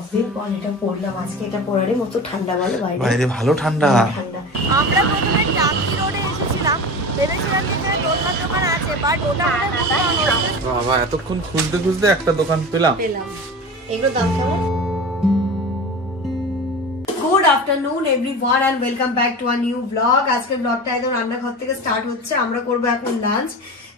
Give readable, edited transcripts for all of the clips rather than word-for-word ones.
কতদিন পর এটা পড়লাম, আজকে এটা পড়ারই মতো ঠান্ডা, বলো বাইরে ভালো ঠান্ডা। আমরা প্রথমে টাকি রোডে এসেছিলাম, ভেবেছিলাম যে দোলনার দোকান আছে, বাট ওটা বাবা এতক্ষণ খুঁজতে খুঁজতে একটা দোকান পেলাম। এগুলো দাম কেমন? Good afternoon everyone and welcome back to a new blog. আজকের ব্লগটা একদম রান্নাঘর থেকে স্টার্ট হচ্ছে। আমরা করবো এখন লাঞ্চ।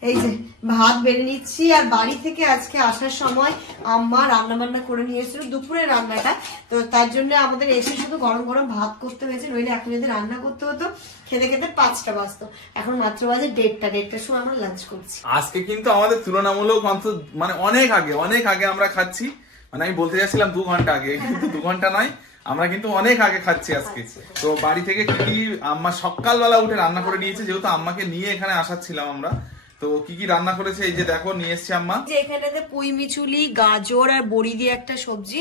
এই যে ভাত বেড়ে নিচ্ছি, আর বাড়ি থেকে আজকে আসার সময় আম্মা রান্না বান্না করে নিয়ে এসেছিল দুপুরের রান্নাটা, তো তার জন্য আমাদের এসে শুধু গরম গরম ভাত করতে হয়েছে, নইলে এখন যদি রান্না করতে হতো খেতে খেতে 5টা বাজতো। এখন মাত্র বাজে 1:30টার সময় আমরা লাঞ্চ করছি। আজকে কিন্তু আমাদের তুলনামূলক মানে অনেক আগে আমরা খাচ্ছি। মানে আমি বলতে যাচ্ছিলাম 2 ঘন্টা আগে, কিন্তু 2 ঘন্টা নয়, আমরা কিন্তু অনেক আগে খাচ্ছি আজকে। তো বাড়ি থেকে কি আম্মা সকালবেলা উঠে রান্না করে নিয়েছে, যেহেতু আম্মাকে নিয়ে এখানে আসাচ্ছিলাম আমরা। তো কি কি রান্না করেছে এই যে দেখো নিয়ে এসছি আম্মা। যে এখানটাতে পুঁই মিচুলি, গাজর আর বড়ি দিয়ে একটা সবজি,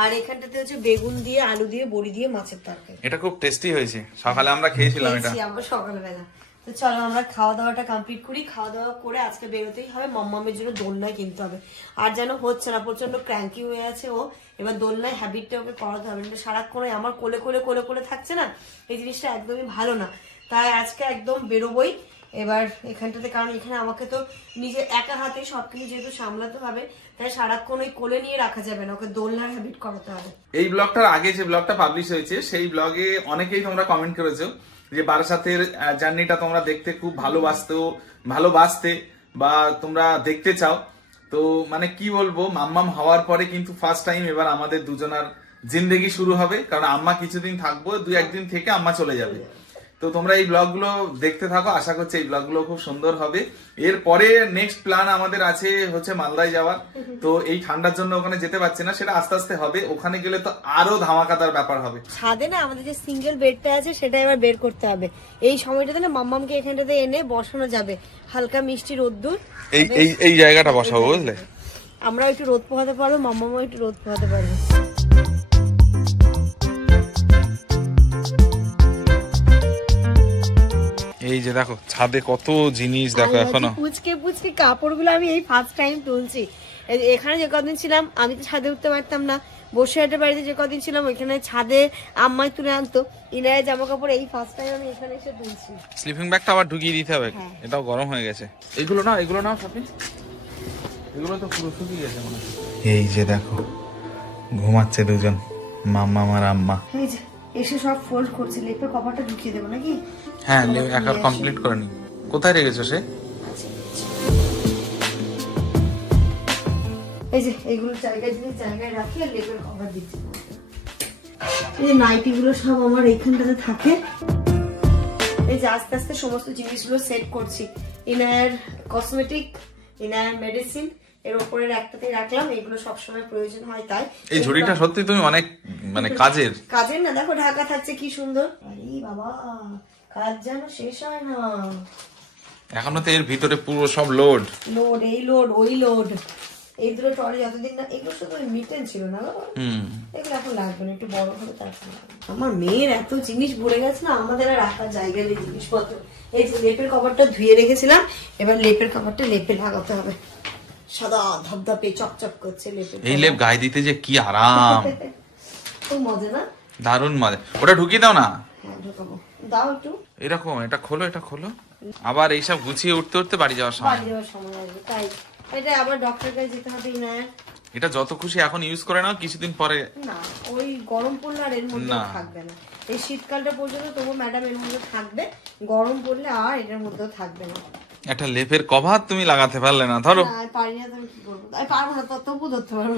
আর এখানটাতে হচ্ছে বেগুন দিয়ে, আলু দিয়ে, বড়ি দিয়ে মাছের তরকারি। এটা খুব টেস্টি হয়েছে, সকালে আমরা খেয়েছিলাম এটা। আমরা সকালবেলা। তো চলো আমরা খাওয়া দাওয়াটা কমপ্লিট করি। খাওয়া দাওয়া করে আজকে বেরোতেই হবে, মাম্মামের জন্য দোলনায় কিনতে হবে। আর যেন হচ্ছে না, প্রচন্ড ক্র্যাঙ্কি হয়ে আছে ও। এবার দোলনায় হ্যাবিটটা ওকে করাতে হবে, সারাক্ষণ আমার কোলে কোলে কোলে কোলে থাকছে না, এই জিনিসটা একদমই ভালো না। তাই আজকে একদম বেরোবই এবার এখানটাতে, কারণ এখানে আমাকে তো নিজে একা হাতে সবকিছু যেহেতু সামলাতে হবে, তাই সারাক্ষণ ওই কোলে নিয়ে রাখা যাবে না, ওকে দোলনার হ্যাবিট করাতে হবে। এই ব্লগটার আগে যে ব্লগটা পাবলিশ হয়েছে, সেই ব্লগে অনেকেই তোমরা কমেন্ট করেছো যে বারাসাতের জার্নিটা তোমরা দেখতে খুব ভালোবাসতে বা তোমরা দেখতে চাও। তো মানে কি বলবো, মাম্মাম হওয়ার পরে কিন্তু ফার্স্ট টাইম এবার আমাদের দুজনার জিন্দেগি শুরু হবে, কারণ আম্মা কিছুদিন থাকবো, 2-1 দিন থেকে আম্মা চলে যাবে। তো তোমরা এই ব্লগগুলো দেখতে থাকো, আশা করছি এই ব্লগগুলো খুব সুন্দর হবে। এরপরে নেক্সট প্ল্যান আমাদের আছে হচ্ছে মালদায় যাওয়ার। তো এই ঠান্ডার জন্য ওখানে যেতে পারছি না, সেটা আস্তে আস্তে হবে। ওখানে গেলে তো আরো ধামাকাদার ব্যাপার হবে। ছাদে না আমাদের যে সিঙ্গেল বেডটা আছে সেটা এবার বের করতে হবে। এই সময়টাতে না মাম্মামকে এখানটাতে এনে বসানো যাবে, হালকা মিষ্টি রোদ্দুর এই জায়গাটা বসাবো, বুঝলে? আমরা একটু রোদ পোহাতে পারবো, মাম্মামও একটু রোদ পোহাতে পারবো। এই যে দেখো ছাদে কত জিনিস, দেখো এখনো পুচকে পুচকে কাপড়গুলো আমি এই ফার্স্ট টাইম তুলছি। এখানে যে কদিন ছিলাম আমি তো ছাদে উঠতে পারতাম না, বসিরহাটের বাড়িতে যে কদিন ছিলাম ওইখানে ছাদে আম্মাই তুলে আনতো ইনারের জামা কাপড়, এই ফার্স্ট টাইম আমি এখানে এসে তুলছি। স্লিপিং ব্যাগটা আবার ঢুকিয়ে দিতে হবে, এটাও গরম হয়ে গেছে। এগুলো নাও সবই, এগুলো তো পুরো শুকিয়ে গেছে মনে হয়। এই যে দেখো ঘুমাচ্ছে দুজন, মাম্মা আর আম্মা। এই যে এসে সব ফোল্ড করছে, লেপে কভারটা ঢুকিয়ে দেবো নাকি? হ্যাঁ, একার কমপ্লিট করে নি। কোথায় রেখেছো সে? এই যে এইগুলো জায়গায় রাখি আর লেপের কভার দিচ্ছি। এই যে নাইটি গুলো সব আমার এইখানটাতে থাকে। এই যে আস্তে আস্তে সমস্ত জিনিসগুলো সেট করছি। ইনার কসমেটিক, ইনার মেডিসিন এর উপরের একটাতেই রাখলাম, এগুলো সবসময় প্রয়োজন হয় তাই। এই ঝুড়িটা সত্যি তুমি অনেক মানে কাজের না, দেখো ঢাকা থাকছে কি সুন্দর। আরে বাবা, কাজ যেন শেষ হয় না। এখনো তো এর ভিতরে পুরো সব লোড, এই লোড ওই লোড। এই দুটো ট্রলি যতদিন না, এগুলো শুধু মিটেন ছিল না, এগুলো এখন লাগবে না, একটু বড় হবে তারপর। আমার মেয়ের এত জিনিস ভরে গেছে না, আমাদের আর রাখার জায়গা নেই জিনিসপত্র। এই যে লেপের কভারটা ধুয়ে রেখেছিলাম, এবার লেপের কভারটা লেপে লাগাতে হবে। সাদা ধবধবে চকচক করছে লেপে। এই লেপ গায়ে দিতে যে কি আরাম, খুব মজা না? দারুণ মজা। ওটা ঢুকিয়ে দাও না। হ্যাঁ ঢোকাবো, দাও একটু। এরকম এটা খোলো, আবার এইসব গুছিয়ে উঠতে বাড়ি যাওয়ার সময় আসবে। তাই এটা আবার ডক্টর কাছে যেতে হবে না। এটা যত খুশি এখন ইউজ করে নাও, কিছুদিন পরে না, ওই গরম পড়লে আর এর মধ্যে থাকবে না। এই শীতকালটা পর্যন্ত তবু ম্যাডাম এর মধ্যে থাকবে, গরম পড়লে আর এটার মধ্যে থাকবে না। একটা লেপের কভার তুমি লাগাতে পারলে না, ধরো। পারি না, তুমি কি করবো? পারবো না, তবু ধরতে পারবো।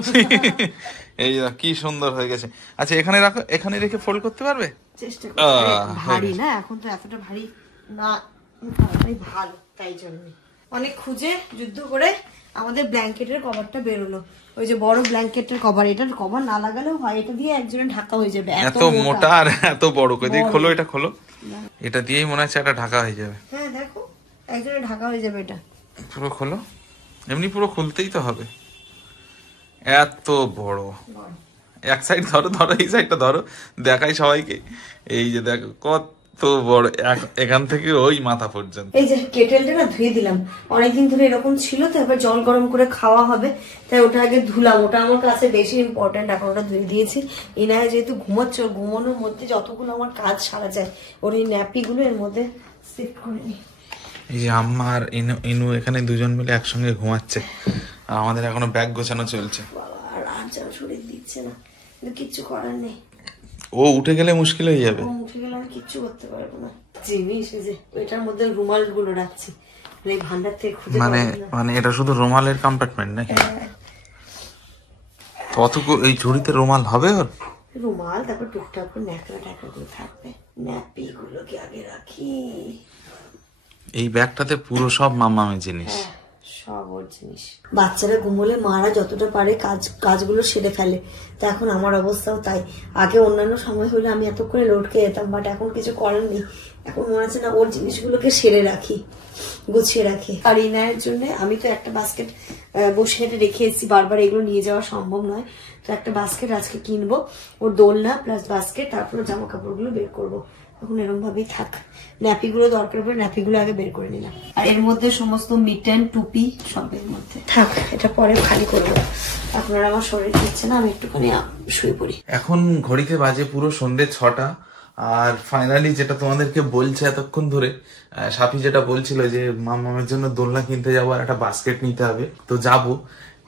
এই কি সুন্দর হয়ে গেছে। আচ্ছা এখানে রাখো, এখানে রেখে ফোল্ড করতে পারবে? চেষ্টা করো। ভারী না, এখন তো এতটা ভারী না, ভালো। তাই জন্য অনেক খুঁজে যুদ্ধ করে আমাদের ব্ল্যাঙ্কেটের কভারটা বেরোলো। ওই যে বড় ব্ল্যাঙ্কেটের কভার, এটার কভার না লাগালেও হয়, এটা দিয়ে একজনের ঢাকা হয়ে যাবে। এত মোটা আর এত বড় করে দিয়ে খোলো, এটা খোলো, এটা দিয়েই মনে হচ্ছে একটা ঢাকা হয়ে যাবে। হ্যাঁ দেখো, একজনের ঢাকা হয়ে যাবে। এটা পুরো খোলো, এমনি পুরো খুলতেই তো হবে, এত বড়। এক সাইড ধরো, এই সাইডটা ধরো, দেখাই সবাইকে। এই যে দেখো এত বড়, এখান থেকে ওই মাথা পর্যন্ত। এই যে কেটেলটা না ধুয়ে দিলাম, অনেকদিন ধরে এরকম ছিল তো, এবার জল গরম করে খাওয়া হবে তাই ওটা আগে ধুলাম, ওটা আমার কাছে বেশি ইম্পর্টেন্ট। এখন ওটা ধুয়ে দিয়েছি। ইনায়া যেহেতু ঘুমাচ্ছে, ওর ঘুমানোর মধ্যে যতগুলো আমার কাজ সারা যায় ওর এই ন্যাপিগুলো এর মধ্যে শিফট করে নিই। এই যে আম্মা আর ইনু এখানে দুজন মিলে একসঙ্গে ঘুমাচ্ছে, আর আমাদের এখনো ব্যাগ গোছানো চলছে। বাবা আর যেন শরীর দিচ্ছে না, কিন্তু কিচ্ছু করার নেই। ও উঠে গেলে মুশকিল হয়ে যাবে। উঠে গেলে আমি কিচ্ছু করতে পারবো না। জিনিস এই যে এটার মধ্যে রুমাল গুলো রাখছি, এই ভান্ডার থেকে খুঁজে মানে এটা শুধু রুমালের কম্পার্টমেন্ট নাকি? কতগুলো এই ঝুড়িতে রুমাল হবে ওর? রুমাল, তারপর টুকটাক করে ন্যাকড়া ট্যাকড়া গুলো থাকবে, ন্যাপি গুলোকে আগে রাখি। এই ব্যাগটাতে পুরো সব মামামের জিনিস, সব ওর জিনিস। বাচ্চারা ঘুমোলে মারা যতটা পারে কাজগুলো সেরে ফেলে, তা এখন আমার অবস্থাও তাই। আগে অন্যান্য সময় হলে আমি এত করে লোটকে যেতাম, বাট এখন কিছু করার নেই। এখন মনে হচ্ছে না ওর জিনিসগুলোকে সেরে রাখি, গুছিয়ে রাখি। আর ইনায়ের জন্য আমি তো একটা বাস্কেট বসে রেখে এসেছি, বারবার এগুলো নিয়ে যাওয়া সম্ভব নয়, তো একটা বাস্কেট আজকে কিনবো, ওর দোলনা প্লাস বাস্কেট, তারপরে জামা কাপড়গুলো বের করবো। এখন এরকম ভাবেই থাক, ন্যাপিগুলো দরকার পড়ে ন্যাপিগুলো আগে বের করে নিলাম। আর এর মধ্যে সমস্ত মিটেন টুপি সব এর মধ্যে থাক, এটা পরে খালি করবো। এখন আর আমার শরীর দিচ্ছে না, আমি একটুখানি শুয়ে পড়ি। এখন ঘড়িতে বাজে পুরো সন্ধ্যে 6টা। আর ফাইনালি যেটা তোমাদেরকে বলছে এতক্ষণ ধরে, সাফি যেটা বলছিল যে মামামের জন্য দোলনা কিনতে যাবো আর একটা বাস্কেট নিতে হবে, তো যাব।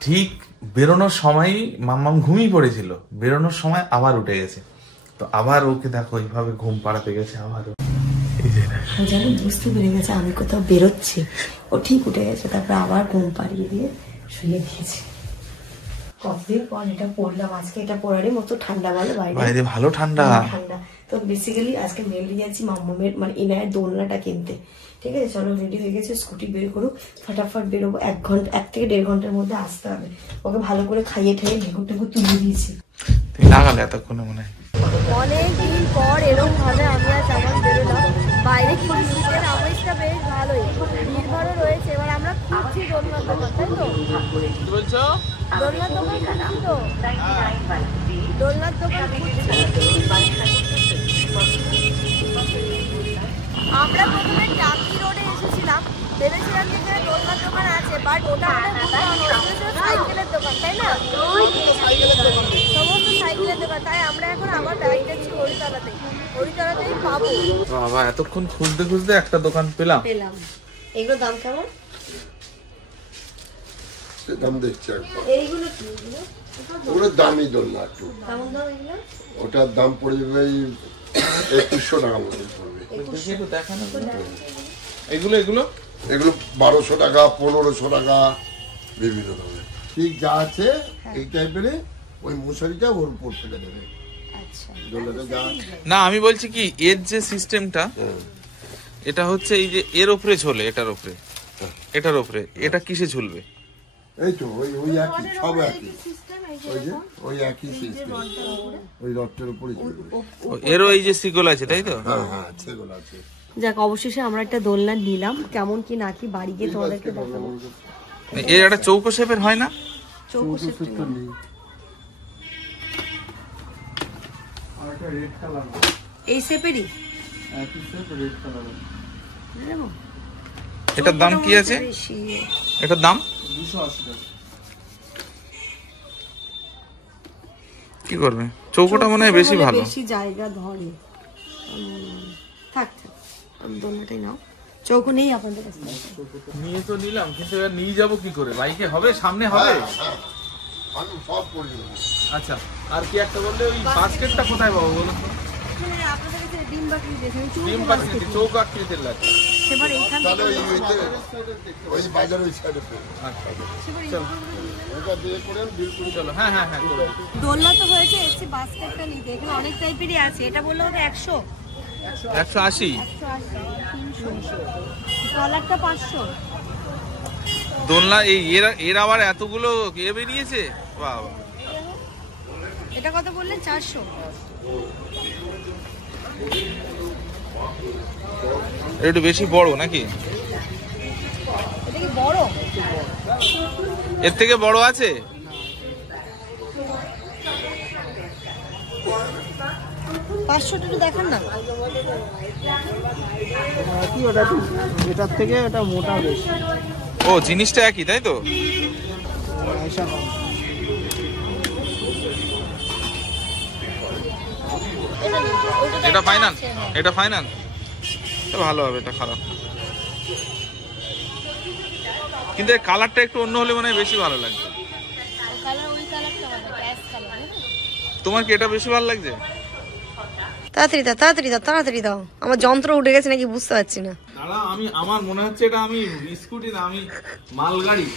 ঠিক বেরোনোর সময়ই মামাম ঘুমিয়ে পড়েছিল, বেরোনোর সময় আবার উঠে গেছে। তো আবার ওকে দেখো এইভাবে ঘুম পাড়াতে গেছে আবারও। ও যেন বুঝতে পেরে গেছে আমি কোথাও বেরোচ্ছি, ও ঠিক উঠে গেছে, তারপর আবার ঘুম পাড়িয়ে দিয়ে শুয়ে দিয়েছে। কতদিন পর এটা পড়লাম আজকে, এটা পড়ারই মতো ঠান্ডা, বলে বাইরে ভালো ঠান্ডা। তো বেসিক্যালি আজকে মেনলি যাচ্ছি মাম্মামের মানে ইনায়ের দোলনাটা কিনতে। ঠিক আছে, চলো রেডি হয়ে গেছে, স্কুটি বের করুক, ফটাফট বেরোবো। 1 থেকে 1.5 ঘন্টার মধ্যে আসতে হবে। ওকে ভালো করে খাইয়ে ঠাইয়ে ঢেকুর টেকুর তুলে দিয়েছি। তুমি লাগালে এতক্ষণে মনে হয়। অনেকদিন পর এরকম ভাবে আমি আর জামান বেরোলাম বাইরে, শীতের আমেজটা বেশ ভালোই, ভিড়ভাড়ও রয়েছে। এবার আমরা খুঁজছি দোলনার দোকান, তাই তো? বলছো দোলনার দোকান খুঁজছি তো, দোলনার দোকান আমরা প্রথমে টাকি রোডে এসেছিলাম, ভেবেছিলাম যে এখানে দোলনার দোকান আছে, বাট ওটা সাইকেলের দোকান, তাই না? সমস্ত সাইকেলের দোকান। তাই আমরা এখন আবার ব্যাগ যাচ্ছি হরিতলাতেই পাবো। বাবা এতক্ষণ খুঁজতে খুঁজতে একটা দোকান পেলাম। এগুলোর দাম কেমন? দাম দেখছি একবার। এইগুলো কি? ওগুলোর দামই দোলনা একটু, কেমন দাম এগুলো? ওটার দাম পড়ে যাবে 2100 টাকা মতো পড়বে। এগুলো এগুলো এগুলো 1200 টাকা, 1500 টাকা, বিভিন্ন দামে। ঠিক যা আছে এই টাইপের, ওই মশারিটা ওর উপর থেকে দেবে। আচ্ছা, দোলনাটা যা না, আমি বলছি কি এর যে সিস্টেমটা, এটা হচ্ছে এই যে এর উপরে ঝোলে, এটার উপরে, এটার উপরে, এটা কিসে ঝুলবে? এই তো ওই একই, সব একই, ওই যে ওই একই সিস্টেম, ওই রডটার উপরে চলবে। এরও এই যে সিকল আছে, তাই তো? হ্যাঁ সেগুলো আছে। যাক, অবশেষে আমরা একটা দোলনা নিলাম। কেমন কি নাকি বাড়ি গিয়ে তোমাদেরকে দেখাবো। এর একটা চৌকো শেপের হয় না? চৌকো শেপের নেই। এই শেপেরই এটার দাম কি আছে? এটার দাম 280 টাকা। কি করবে? চৌকোটা মনে হয় বেশি ভালো, বেশি জায়গা ধরে। থাক থাক, আমি দোলনাটাই নাও। চৌকো নেই আপনাদের কাছে? নিয়ে তো নিলাম, কিন্তু এবার নিয়ে যাবো কি করে? বাইকে হবে? সামনে হবে? আমি সব করে দেবো। আচ্ছা, আর কি একটা বললে, ওই বাস্কেটটা কোথায় পাবো বলো তো? আপনাদের কাছে ডিম বাকি দেখেন, ডিম পাঠিয়ে চৌকো আকৃতির লাগছে। সেবার এইখান তাহলে থেকে ওই বাজার ওই সাইডে আচ্ছা ওটা দিয়ে করে বিল করে। চলো, হ্যাঁ হ্যাঁ হ্যাঁ চলো। দোলনা তো হয়েছে, এসছি বাস্কেটটা নিতে। এখানে অনেক টাইপেরই আছে। এটা বললো 100, 180। 300, কালারটা 500। দোলনা এই এর আবার এতগুলো ইয়ে বেরিয়েছে, বাবা। এটা কত বললেন? 400। একটু বেশি বড় নাকি? এটা কি বড়? এর থেকে বড় আছে? 500 টাকা দেখান না। কি ওটা এটার থেকে ওটা মোটা বেশি। ও জিনিসটা একই তাই তো? এটা ফাইনাল, এটা ফাইনাল, ভালো হবে, এটা খারাপ কিন্তু এর কালারটা একটু অন্য হলে মনে হয় বেশি ভালো লাগবে। তোমার কি এটা বেশি ভালো লাগছে? তাড়াতাড়ি দাও, তাড়াতাড়ি দাও, তাড়াতাড়ি দাও, আমার যন্ত্র উঠে গেছে নাকি বুঝতে পারছি না। দাঁড়া, আমার মনে হচ্ছে এটা আমি স্কুটি না, আমি মালগাড়ি।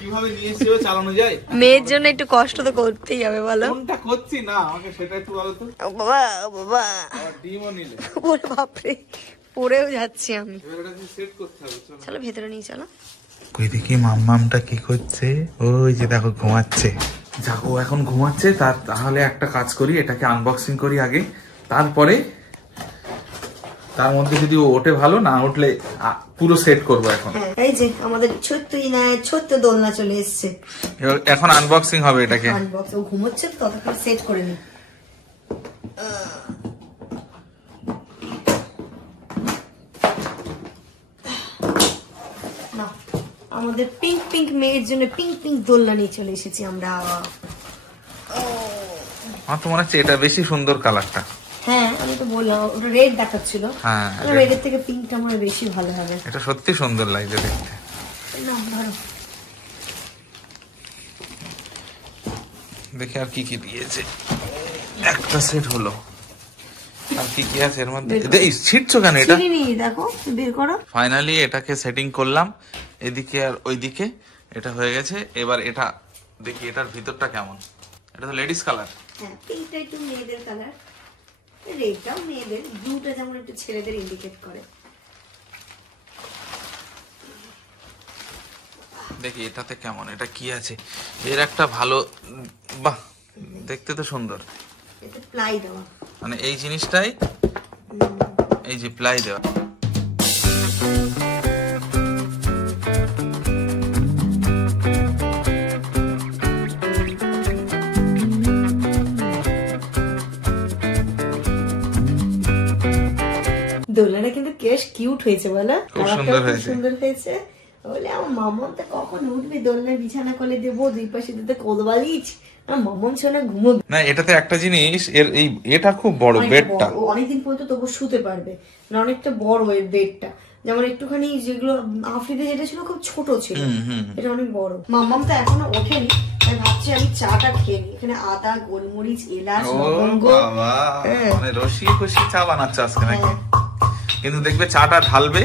কিভাবে নিয়ে এসে চালানো যায়? মেয়ের জন্য একটু কষ্ট তো করতেই হবে বলো। কোনটা করছি না আমাকে সেটা একটু বলো তো। বাবা বাবা, ডিমও নিলে। ওরে বাপরে, পড়েও যাচ্ছি আমি। এবার এটা সেট করতে হবে। চলো ভেতরে নিয়ে চলো। কই দেখি মাম্মামটা কি করছে। ওই যে দেখো ঘুমাচ্ছে। যাকো এখন ঘুমাচ্ছে, তাহলে একটা কাজ করি, এটাকে আনবক্সিং করি আগে, তারপরে তার মধ্যে যদি ওঠে ভালো, না উঠলে পুরো সেট করবো এখন। এই যে আমাদের ছোট্ট দোলনা চলে এসছে। এখন আনবক্সিং হবে এটাকে। আনবক্সিং ঘুমোচ্ছে তো, ততক্ষণ সেট করে নি। না, আমাদের পিঙ্ক পিঙ্ক মেয়ের জন্য পিঙ্ক পিঙ্ক দোলনা নিয়ে চলে এসেছি আমরা। আমার তো মনে হচ্ছে এটা বেশি সুন্দর কালারটা। হ্যাঁ, আমি তো বললাম ওটা রেড দেখাচ্ছিল। হ্যাঁ, রেডের থেকে পিঙ্কটা আমার বেশি ভালো হবে। এটা সত্যি সুন্দর লাগছে দেখতে। না ধরো, দেখি আর কি কি দিয়েছে। একটা সেট হলো, আর কি কি আছে এর মধ্যে? এই ছিটছো কেন এটা? দেখো বের করো। ফাইনালি এটাকে সেটিং করলাম, এদিকে আর ওইদিকে। এটা হয়ে গেছে। এবার এটা দেখি এটার ভিতরটা কেমন। এটা তো লেডিস কালার। হ্যাঁ, পিঙ্কটা একটু মেয়েদের কালার, রেডটাও মেয়েদের, ব্লুটা যেমন একটু ছেলেদের ইন্ডিকেট করে। দেখি এটাতে কেমন, এটা কি আছে। এর একটা ভালো, বাহ দেখতে তো সুন্দর। এটা প্লাই দেওয়া, মানে এই জিনিসটাই, এই যে প্লাই দেওয়া। দোলনাটা কিন্তু বেশ কিউট হয়েছে বলো? খুব সুন্দর হয়েছে। সুন্দর হয়েছে বলে আমার মামন তো কখন উঠবে, দোলনায় বিছানা করে দেবো, দুই পাশে দিতে কোলবালিশ, আমার মামন ছোনা ঘুমোবে না, এটাতে একটা জিনিস, এর এই এটা খুব বড় বেডটা, অনেকদিন পর্যন্ত তবু শুতে পারবে, মানে অনেকটা বড় এর বেডটা। যেমন একটুখানি যেগুলো আফ্রিদে যেটা ছিল খুব ছোট ছিল, এটা অনেক বড়। মাম্মাম তো এখনো ওঠেনি, আমি ভাবছি আমি চাটা খেয়ে নিই। এখানে আদা, গোলমরিচ, এলাচ, লবঙ্গ, মানে রসিয়ে কষিয়ে চা বানাচ্ছে আজকে নাকি। কিন্তু দেখবে চাটা ঢালবে,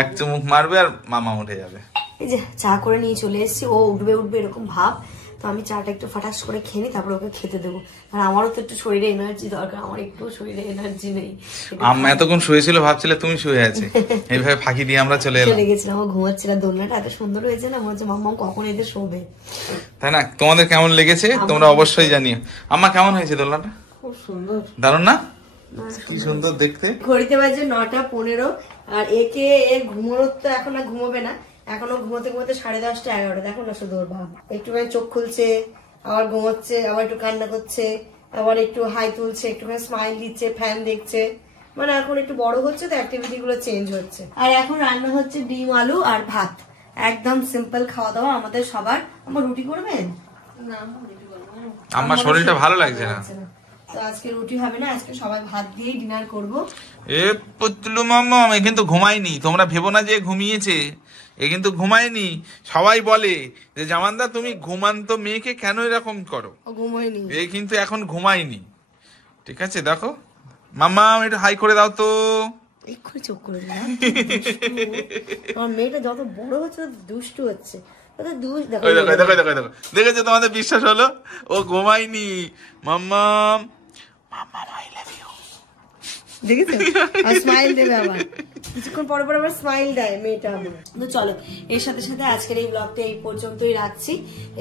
এক চুমুক মারবে আর মামা উঠে যাবে। এই যে চা করে নিয়ে চলে এসেছি, ও উঠবে উঠবে এরকম ভাব। তো আমি চাটা একটু ফাটাস করে খেয়ে নিই, তারপর ওকে খেতে দেবো। আর আমারও তো একটু শরীরে এনার্জি দরকার, আমার একটু শরীরে এনার্জি নেই। আম্মা এতক্ষণ শুয়েছিল, ভাবছিলে তুমি শুয়ে আছে, এইভাবে ফাঁকি দিয়ে আমরা চলে গেছিলাম। আমার ঘুমাচ্ছিলাম, দোলনাটা এত সুন্দর হয়েছে না, মনে হচ্ছে মাম্মাম কখন এদের শোবে। তাই না? তোমাদের কেমন লেগেছে তোমরা অবশ্যই জানিও। আম্মা কেমন হয়েছে দোলনাটা? খুব সুন্দর, দারুণ না? কি সুন্দর দেখতে। ঘড়িতে বাজে 9:15, আর একে এর ঘুমোনোর তো এখন আর ঘুমোবে না, এখনো ঘুমোতে ঘুমোতে 10:30 11টা। দেখো না শুধু ওর ভাব, একটুখানি চোখ খুলছে, আবার ঘুমোচ্ছে, আবার একটু কান্না করছে, আবার একটু হাই তুলছে, একটুখানি স্মাইল দিচ্ছে, ফ্যান দেখছে। মানে এখন একটু বড় হচ্ছে তো অ্যাক্টিভিটি গুলো চেঞ্জ হচ্ছে। আর এখন রান্না হচ্ছে ডিম, আলু আর ভাত, একদম সিম্পল খাওয়া দাওয়া আমাদের সবার। আমার রুটি করবেন? না, আমার শরীরটা ভালো লাগছে না, তো আজকে রুটি হবে না, আজকে সবাই ভাত দিয়েই ডিনার করব। এ পুতলু মাম্মা এ কিন্তু ঘুমায়নি, তোমরা ভেবো না যে ঘুমিয়েছে, এ কিন্তু ঘুমায়নি। সবাই বলে যে জামানদা তুমি ঘুমান্ত মেয়েকে কেন এরকম করো, ঘুমায়নি, এ কিন্তু এখন ঘুমায়নি। ঠিক আছে, দেখো মাম্মা একটু হাই করে দাও তো। এক্ষুনি চোখ করে দিলাম। আমার মেয়েটা যত বড় হচ্ছে তত দুষ্টু হচ্ছে। দেখেছো, তোমাদের বিশ্বাস হলো? ও ঘুমায়নি। মাম্মা দেখেছো, স্মাইল দেবে আবার কিছুক্ষণ পরে পরে আবার স্মাইল দেয় মেয়েটা আমার। তো চলো, এর সাথে সাথে আজকের এই ব্লগটা এই পর্যন্তই রাখছি।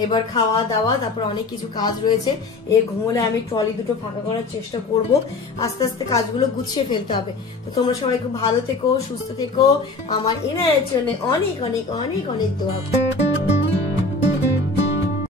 এবার খাওয়া দাওয়া, তারপর অনেক কিছু কাজ রয়েছে। এ ঘুমোলে আমি ট্রলি দুটো ফাঁকা করার চেষ্টা করব, আস্তে আস্তে কাজগুলো গুছিয়ে ফেলতে হবে। তো তোমরা সবাই খুব ভালো থেকো, সুস্থ থেকো, আমার এনার জন্য অনেক অনেক অনেক অনেক দোয়া।